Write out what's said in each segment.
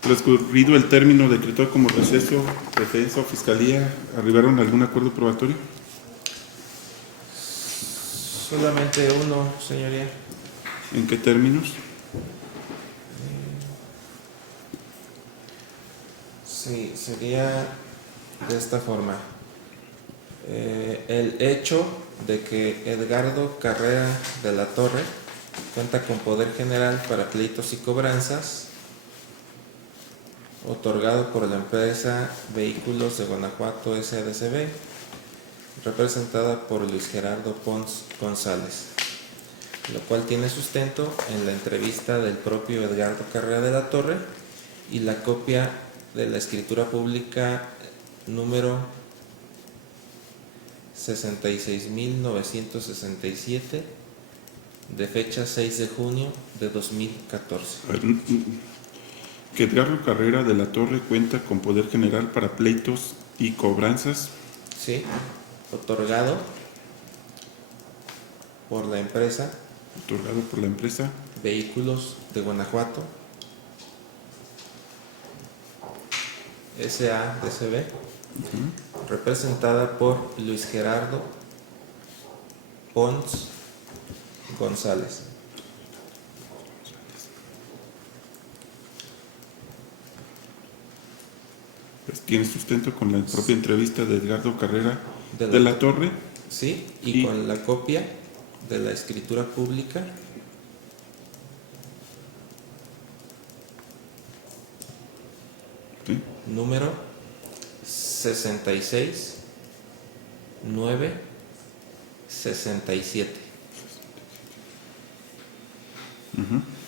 Transcurrido el término decretado como receso, defensa o fiscalía, ¿arribaron a algún acuerdo probatorio? Solamente uno, señoría. ¿En qué términos? Sí, sería de esta forma. El hecho de que Edgardo Carrera de la Torre cuenta con poder general para pleitos y cobranzas, otorgado por la empresa Vehículos de Guanajuato SADCB, representada por Luis Gerardo Pons González, lo cual tiene sustento en la entrevista del propio Edgardo Carrera de la Torre y la copia de la escritura pública número 66.967 de fecha 6 de junio de 2014. A ver, que Edgardo Carrera de la Torre cuenta con poder general para pleitos y cobranzas. Sí, otorgado por la empresa Otorgado por la empresa Vehículos de Guanajuato SADCB, representada por Luis Gerardo Pons González. pues, tiene sustento con la propia entrevista de Edgardo Carrera de la Torre. Sí, y con la copia de la escritura pública ¿Sí? número 66.967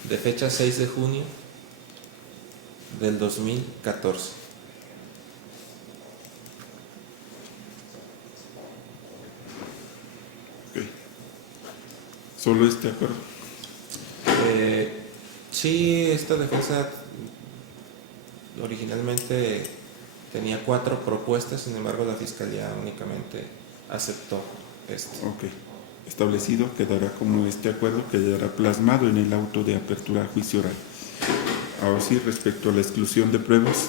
de fecha 6 de junio del 2014. Ok. Solo este acuerdo. Sí, esta defensa originalmente tenía 4 propuestas, sin embargo la Fiscalía únicamente aceptó esto. Ok. Establecido quedará como este acuerdo, quedará plasmado en el auto de apertura a juicio oral. Ahora sí, respecto a la exclusión de pruebas,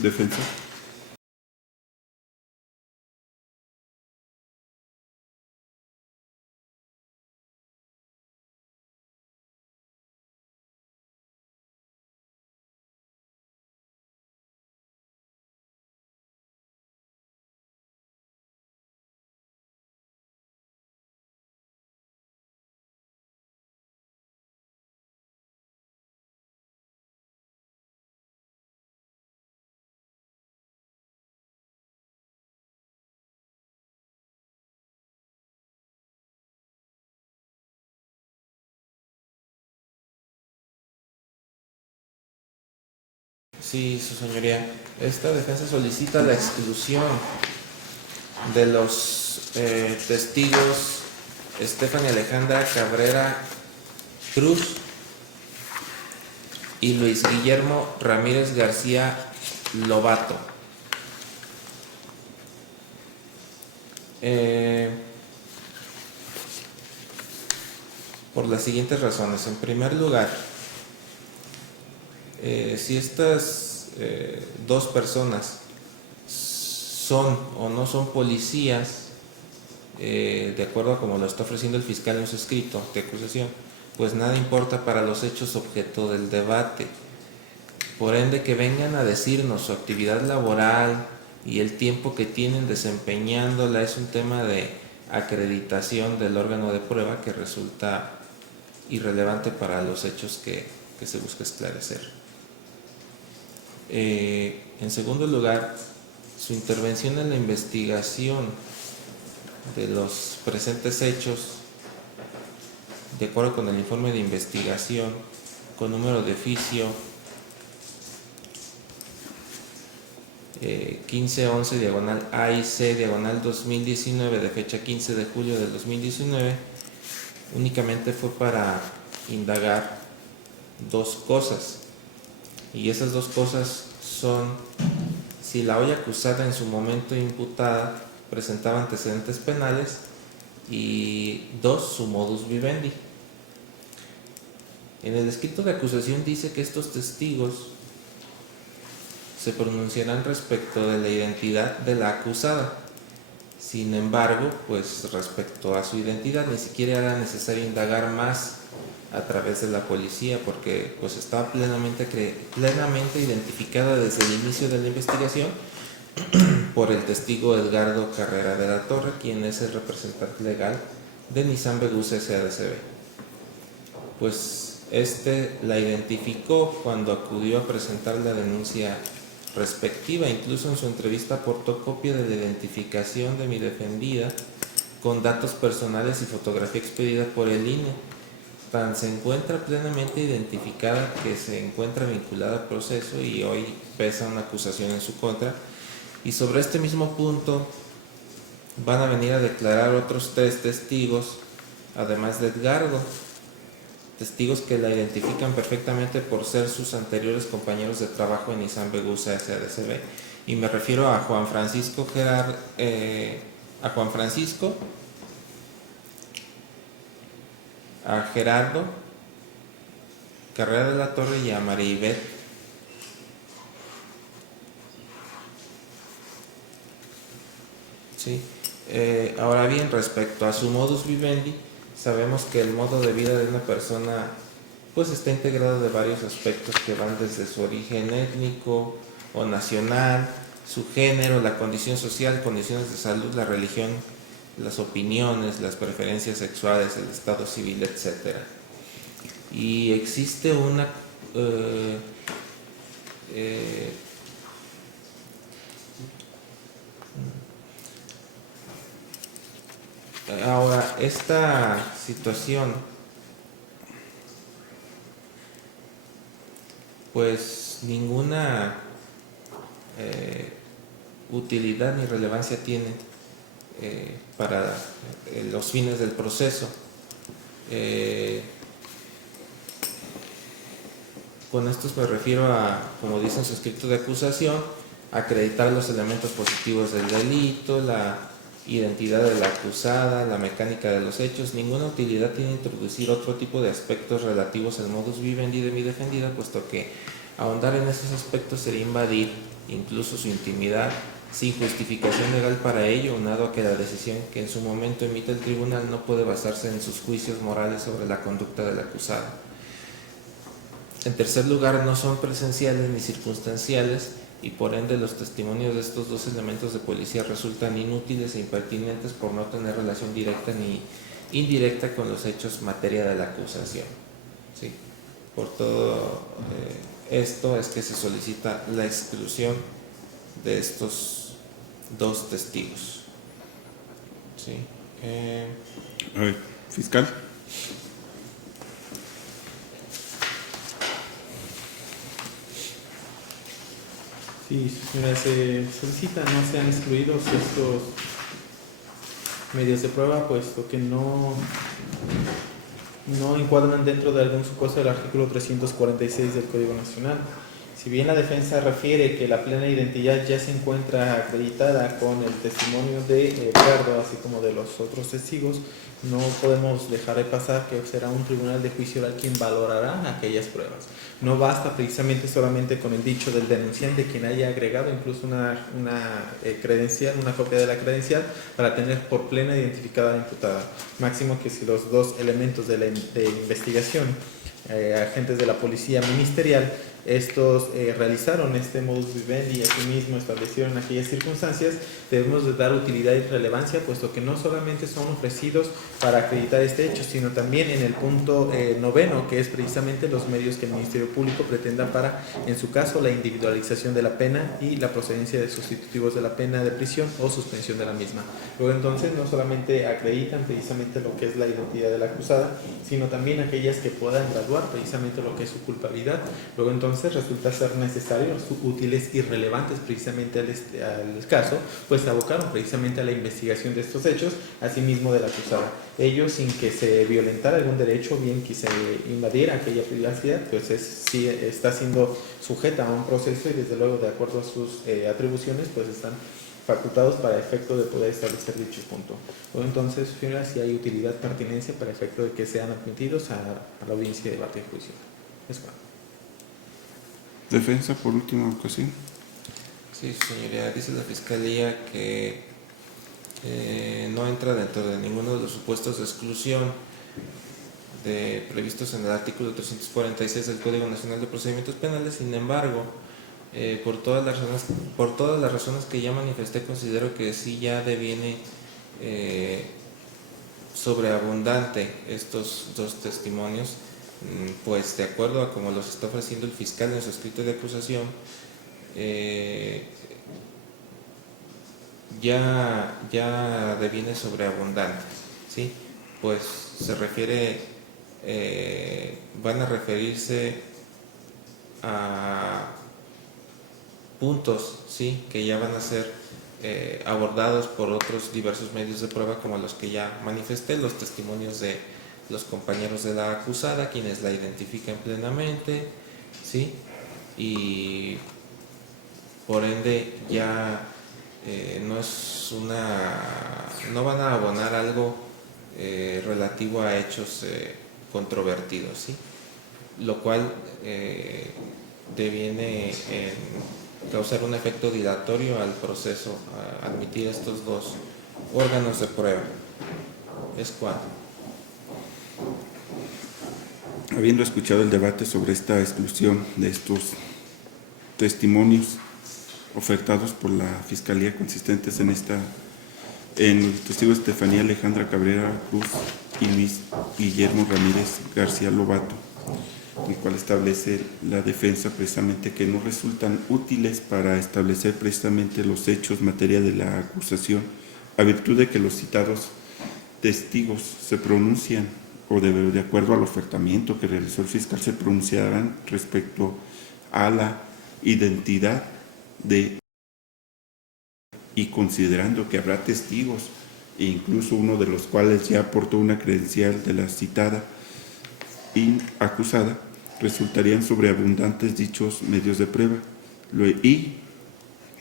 defensa. Sí, su señoría. Esta defensa solicita la exclusión de los testigos Estefania Alejandra Cabrera Cruz y Luis Guillermo Ramírez García Lobato. Por las siguientes razones. En primer lugar, si estas dos personas son o no son policías, de acuerdo a como lo está ofreciendo el fiscal en su escrito de acusación, pues nada importa para los hechos objeto del debate. Por ende, que vengan a decirnos su actividad laboral y el tiempo que tienen desempeñándola es un tema de acreditación del órgano de prueba que resulta irrelevante para los hechos que se busca esclarecer. En segundo lugar, su intervención en la investigación de los presentes hechos, de acuerdo con el informe de investigación con número de oficio 1511 diagonal A y C diagonal 2019 de fecha 15 de julio del 2019, únicamente fue para indagar dos cosas, y esas dos cosas son si la hoy acusada en su momento imputada presentaba antecedentes penales, y dos, su modus vivendi. En el escrito de acusación dice que estos testigos se pronunciarán respecto de la identidad de la acusada. Sin embargo, pues respecto a su identidad ni siquiera era necesario indagar más a través de la policía, porque pues está plenamente identificada desde el inicio de la investigación por el testigo Edgardo Carrera de la Torre, quien es el representante legal de Nissan Vegusa SADCB. Pues la identificó cuando acudió a presentar la denuncia respectiva. Incluso en su entrevista aportó copia de la identificación de mi defendida con datos personales y fotografía expedida por el INE. Tan se encuentra plenamente identificada que se encuentra vinculada al proceso y hoy pesa una acusación en su contra. Y sobre este mismo punto van a venir a declarar otros 3 testigos, además de Edgardo, testigos que la identifican perfectamente por ser sus anteriores compañeros de trabajo en Nissan Vegusa SADCB. Y me refiero a Juan Francisco, a Gerardo Carrera de la Torre y a María Ivette. Sí. Ahora bien, respecto a su modus vivendi, sabemos que el modo de vida de una persona pues está integrado de varios aspectos que van desde su origen étnico o nacional, su género, la condición social, condiciones de salud, la religión, las opiniones, las preferencias sexuales, el estado civil, etc. Y existe una ahora, esta situación pues ninguna utilidad ni relevancia tiene para los fines del proceso. Con esto me refiero a, como dice en su escrito de acusación, acreditar los elementos positivos del delito, la identidad de la acusada, la mecánica de los hechos. Ninguna utilidad tiene introducir otro tipo de aspectos relativos al modus vivendi de mi defendida, puesto que ahondar en esos aspectos sería invadir incluso su intimidad, sin justificación legal para ello, unado a que la decisión que en su momento emite el tribunal no puede basarse en sus juicios morales sobre la conducta del acusado. En tercer lugar, no son presenciales ni circunstanciales y por ende los testimonios de estos 2 elementos de policía resultan inútiles e impertinentes por no tener relación directa ni indirecta con los hechos materia de la acusación. ¿Sí? Por todo esto es que se solicita la exclusión de estos 2 testigos. ¿Sí? Fiscal. Sí, señora, se solicita no sean excluidos estos medios de prueba, puesto que no encuadran dentro de algún supuesto del artículo 346 del Código Nacional. Si bien la defensa refiere que la plena identidad ya se encuentra acreditada con el testimonio de Edgardo, así como de los otros testigos, no podemos dejar de pasar que será un tribunal de juicio oral quien valorará aquellas pruebas. No basta precisamente solamente con el dicho del denunciante, quien haya agregado incluso una credencial, una copia de la credencial, para tener por plena identificada a la imputada. Máximo que si los 2 elementos de investigación, agentes de la policía ministerial, estos realizaron este modus vivendi y asimismo establecieron aquellas circunstancias, debemos de dar utilidad y relevancia, puesto que no solamente son ofrecidos para acreditar este hecho, sino también en el punto 9, que es precisamente los medios que el Ministerio Público pretenda para, en su caso, la individualización de la pena y la procedencia de sustitutivos de la pena de prisión o suspensión de la misma. Luego entonces no solamente acreditan precisamente lo que es la identidad de la acusada, sino también aquellas que puedan graduar precisamente lo que es su culpabilidad. Luego entonces resulta ser necesarios, útiles y relevantes precisamente al caso, pues abocaron precisamente a la investigación de estos hechos, asimismo de la acusada. Ellos, sin que se violentara algún derecho, bien que se invadiera aquella privacidad, pues sí está siendo sujeta a un proceso y desde luego de acuerdo a sus atribuciones, pues están facultados para efecto de poder establecer dicho punto. O entonces, señora, si hay utilidad, pertinencia para efecto de que sean admitidos a la audiencia de debate y juicio. Es cuanto. Defensa, por última ocasión. Sí, señoría, dice la Fiscalía que no entra dentro de ninguno de los supuestos de exclusión previstos en el artículo 346 del Código Nacional de Procedimientos Penales. Sin embargo, por todas las razones que ya manifesté, considero que sí ya deviene sobreabundante estos dos testimonios, pues de acuerdo a como los está ofreciendo el fiscal en su escrito de acusación, ya deviene sobreabundante, ¿sí? Pues se refiere, van a referirse a puntos, ¿sí?, que ya van a ser abordados por otros diversos medios de prueba, como los que ya manifesté, los testimonios de los compañeros de la acusada, quienes la identifican plenamente, ¿sí? Y por ende ya no van a abonar algo relativo a hechos controvertidos, ¿sí? Lo cual deviene en causar un efecto dilatorio al proceso, a admitir estos dos órganos de prueba. Es cuanto. Habiendo escuchado el debate sobre esta exclusión de estos testimonios ofertados por la Fiscalía, consistentes en los testigos Estefanía Alejandra Cabrera Cruz y Luis Guillermo Ramírez García Lobato, el cual establece la defensa precisamente que no resultan útiles para establecer precisamente los hechos materia de la acusación, a virtud de que los citados testigos se pronuncian o de acuerdo al ofertamiento que realizó el fiscal se pronunciarán respecto a la identidad y considerando que habrá testigos, e incluso uno de los cuales ya aportó una credencial de la citada y acusada, resultarían sobreabundantes dichos medios de prueba y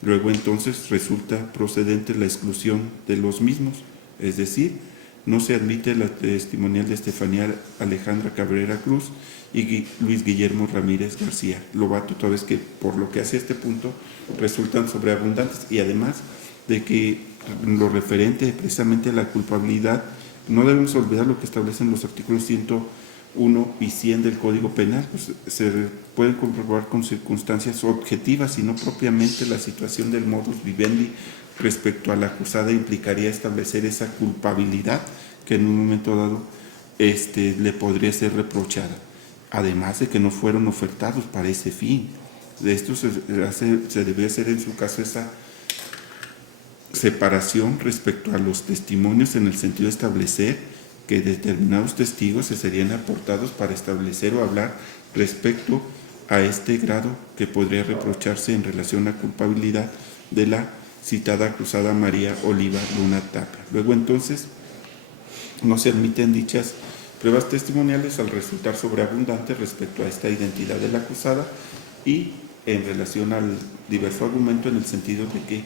luego entonces resulta procedente la exclusión de los mismos, es decir, no se admite la testimonial de Estefanía Alejandra Cabrera Cruz y Luis Guillermo Ramírez García Lobato, toda vez que por lo que hace este punto resultan sobreabundantes, y además de que lo referente precisamente a la culpabilidad, no debemos olvidar lo que establecen los artículos 101 y 100 del Código Penal, pues se pueden comprobar con circunstancias objetivas y no propiamente la situación del modus vivendi respecto a la acusada implicaría establecer esa culpabilidad que en un momento dado le podría ser reprochada, además de que no fueron ofertados para ese fin. De esto se debe hacer en su caso esa separación respecto a los testimonios, en el sentido de establecer que determinados testigos se serían aportados para establecer o hablar respecto a este grado que podría reprocharse en relación a culpabilidad de la citada acusada María Oliva Luna Tapia. Luego entonces no se admiten dichas pruebas testimoniales al resultar sobreabundantes respecto a esta identidad de la acusada y en relación al diverso argumento, en el sentido de que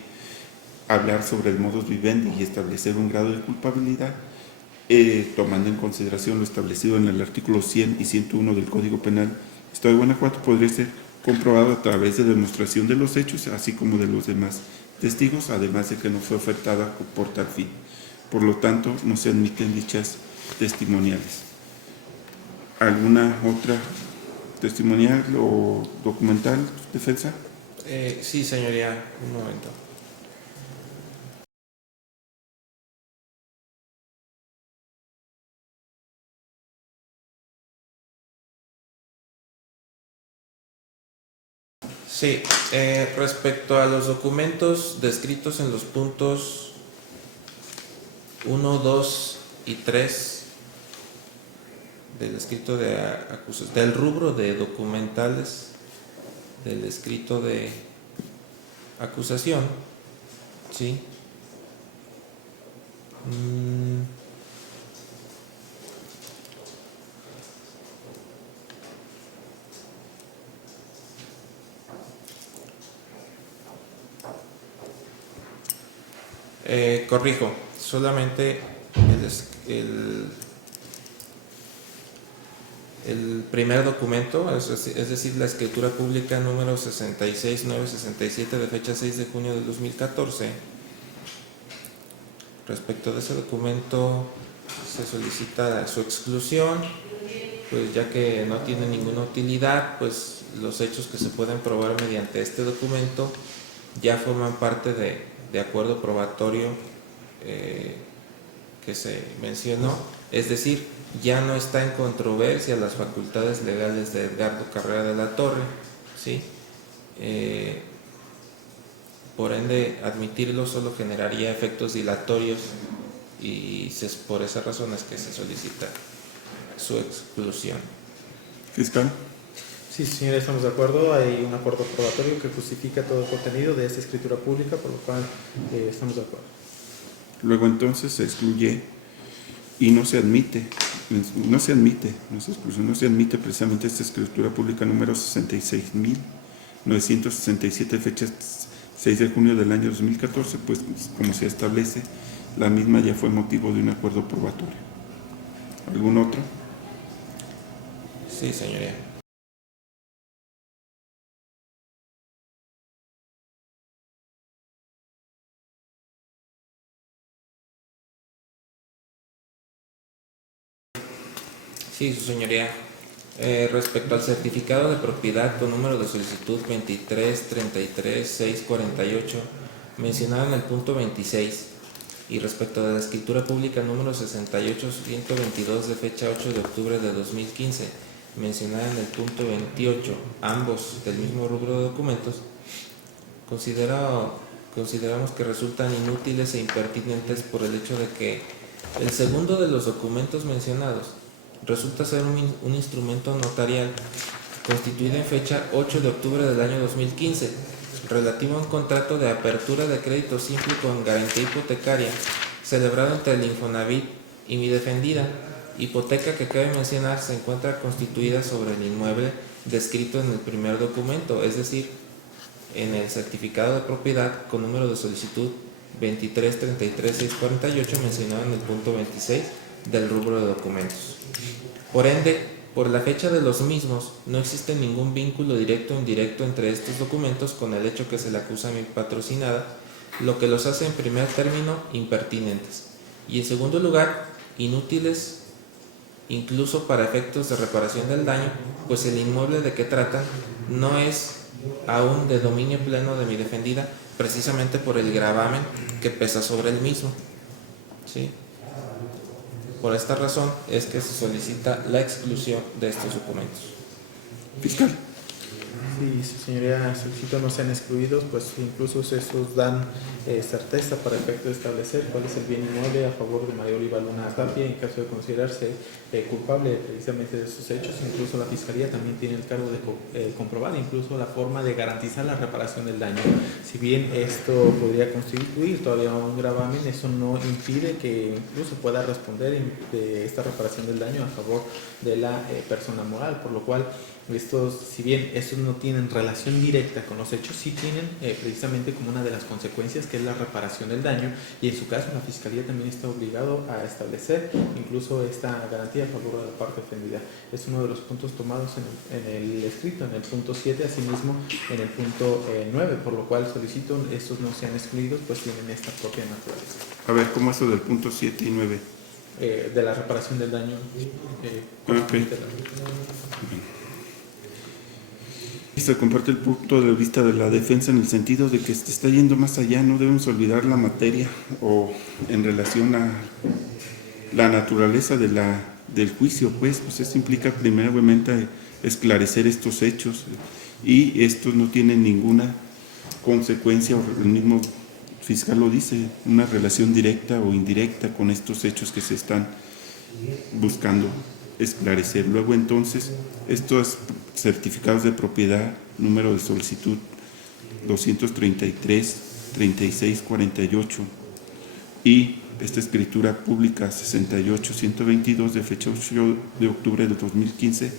hablar sobre el modus vivendi y establecer un grado de culpabilidad, tomando en consideración lo establecido en el artículo 100 y 101 del Código Penal, Estado de Guanajuato, podría ser comprobado a través de demostración de los hechos, así como de los demás testigos, además de que no fue ofertada por tal fin. Por lo tanto, no se admiten dichas testimoniales. ¿Alguna otra testimonial o documental, defensa? Sí, señoría, un momento. Sí, respecto a los documentos descritos en los puntos 1, 2 y 3 del escrito de acusación, del rubro de documentales del escrito de acusación, ¿sí? Corrijo, solamente el primer documento, es decir, la escritura pública número 66967 de fecha 6 de junio del 2014. Respecto de ese documento se solicita su exclusión, pues ya que no tiene ninguna utilidad, pues los hechos que se pueden probar mediante este documento ya forman parte de acuerdo probatorio que se mencionó, es decir, ya no está en controversia las facultades legales de Edgardo Carrera de la Torre, ¿sí? Por ende, admitirlo solo generaría efectos dilatorios y es por esas razones que se solicita su exclusión. Fiscal. Sí, señora, estamos de acuerdo. Hay un acuerdo probatorio que justifica todo el contenido de esta escritura pública, por lo cual estamos de acuerdo. Luego entonces se excluye y no se admite precisamente esta escritura pública número 66.967, fecha 6 de junio del año 2014, pues como se establece, la misma ya fue motivo de un acuerdo probatorio. ¿Algún otro? Sí, señoría. Sí, su señoría. Respecto al certificado de propiedad con número de solicitud 23-33-648, mencionado en el punto 26, y respecto de la escritura pública número 68-122 de fecha 8 de octubre de 2015, mencionada en el punto 28, ambos del mismo rubro de documentos, consideramos que resultan inútiles e impertinentes por el hecho de que el segundo de los documentos mencionados resulta ser un instrumento notarial constituido en fecha 8 de octubre del año 2015, relativo a un contrato de apertura de crédito simple con garantía hipotecaria celebrado entre el Infonavit y mi defendida. Hipoteca que cabe mencionar se encuentra constituida sobre el inmueble descrito en el primer documento, es decir, en el certificado de propiedad con número de solicitud 23-33-648 mencionado en el punto 26 del rubro de documentos. Por ende, por la fecha de los mismos, no existe ningún vínculo directo o indirecto entre estos documentos con el hecho que se le acusa a mi patrocinada, lo que los hace en primer término impertinentes y en segundo lugar inútiles incluso para efectos de reparación del daño, pues el inmueble de que tratan no es aún de dominio pleno de mi defendida, precisamente por el gravamen que pesa sobre el mismo, ¿sí? Por esta razón es que se solicita la exclusión de estos documentos. Fiscal. Si su señoría solicita no sean excluidos, pues incluso esos dan certeza para efecto de establecer cuál es el bien inmueble a favor de María Oliva Luna Tapia en caso de considerarse culpable precisamente de estos hechos. Incluso la Fiscalía también tiene el cargo de comprobar incluso la forma de garantizar la reparación del daño. Si bien esto podría constituir todavía un gravamen, eso no impide que incluso pueda responder de esta reparación del daño a favor de la persona moral, por lo cual estos, si bien estos no tienen relación directa con los hechos, sí tienen precisamente como una de las consecuencias que es la reparación del daño, y en su caso la Fiscalía también está obligado a establecer incluso esta garantía a favor de la parte ofendida. Es uno de los puntos tomados en el escrito, en el punto 7, asimismo en el punto 9, por lo cual solicito estos no sean excluidos, pues tienen esta propia naturaleza. A ver, ¿cómo eso del punto 7 y 9? De la reparación del daño. Okay. Se comparte el punto de vista de la defensa en el sentido de que se está yendo más allá, no debemos olvidar la materia o en relación a la naturaleza del juicio, pues eso implica primeramente esclarecer estos hechos y estos no tienen ninguna consecuencia, el mismo fiscal lo dice, una relación directa o indirecta con estos hechos que se están buscando esclarecer. Luego entonces estos certificados de propiedad, número de solicitud 233-3648 y esta escritura pública 68-122 de fecha 8 de octubre del 2015,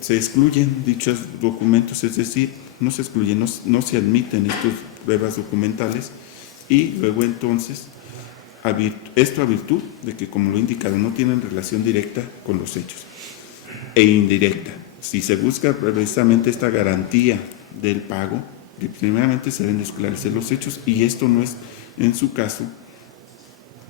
se excluyen dichos documentos, es decir, no se excluyen, no se admiten estas pruebas documentales y luego entonces esto a virtud de que, como lo he indicado, no tienen relación directa con los hechos e indirecta. Si se busca precisamente esta garantía del pago, que primeramente se deben esclarecer los hechos, y esto no es, en su caso,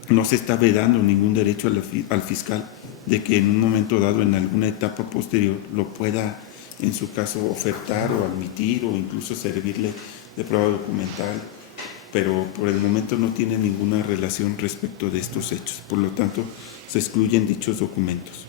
no se está vedando ningún derecho al fiscal de que en un momento dado, en alguna etapa posterior, lo pueda, en su caso, ofertar o admitir o incluso servirle de prueba documental, pero por el momento no tiene ninguna relación respecto de estos hechos. Por lo tanto, se excluyen dichos documentos.